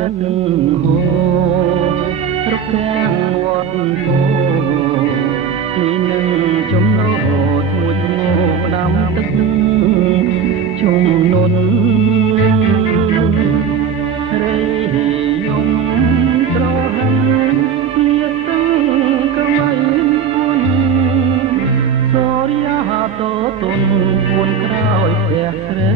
ទឹកហូររកាំងវត្តពោនេះនឹងចំណោទមួយងោដាំទឹកជំនុនរៃយំត្រហឹងលៀតទឹកកវៃពួនសូរិយាតទុនពួនក្រោយផ្ទះស្រី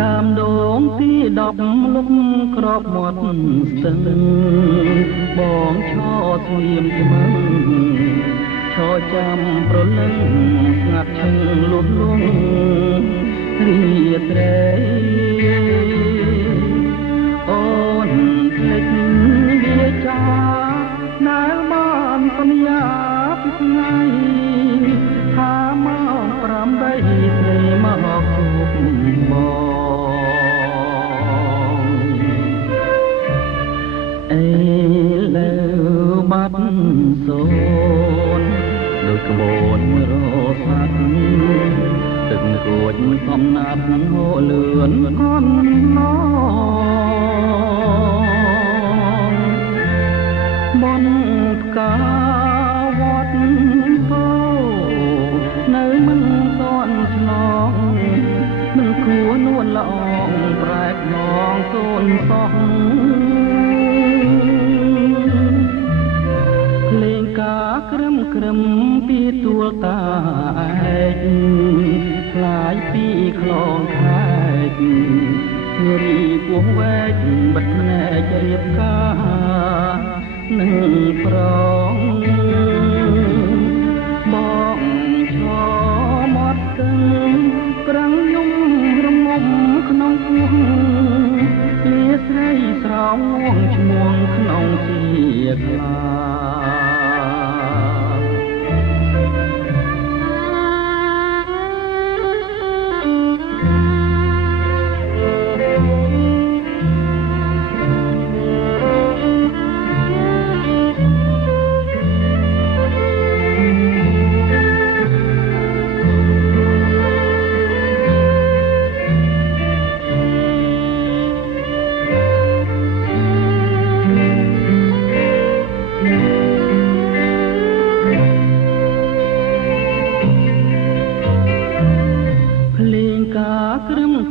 ដើមដងទី10លុកក្របមាត់ស្ទឹងបងឈរស្ងៀមជាមើឈរចាំប្រលឹងស្ងាត់ឈឹងលូតលងរីត្រេអូនភ្លេចវាចាណែបានសន្យាពីថ្ងៃថាមក8ស្រីមកជួបបងអេលើបាត់សូនដូចក្បូនរសាត់ទឹករួចកំណាត់ហូរលឿនកន់ណបនផ្កាវត្តពោនៅមិនទាន់ឆ្លងមិនគួរនួនល្អងប្រែកនងសូនសោះលេងកាក្រឹមពីទួលតាឯកខ្លាយពីខ្លងខែករីពោះវែកបិទភ្នែករៀបការនឹងប្រងបងឈរមាត់ទឹងប្រាំងយំរងំក្នុងពោះលាស្រីស្រោមងឈ្មោះក្នុងជាខ្លា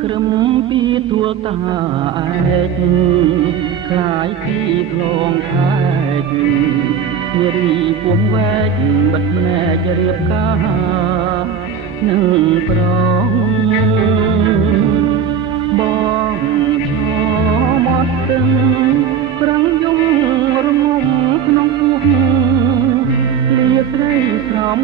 ក្រឹមពីទួលតាឯកខ្លាយពីខ្លងខែកនារីពុំវែកបិទភ្នែករៀបការនឹងប្រងបងឈរមាត់ទឹងប្រាំងយំរងំក្នុងពោះលាស្រីស្រោម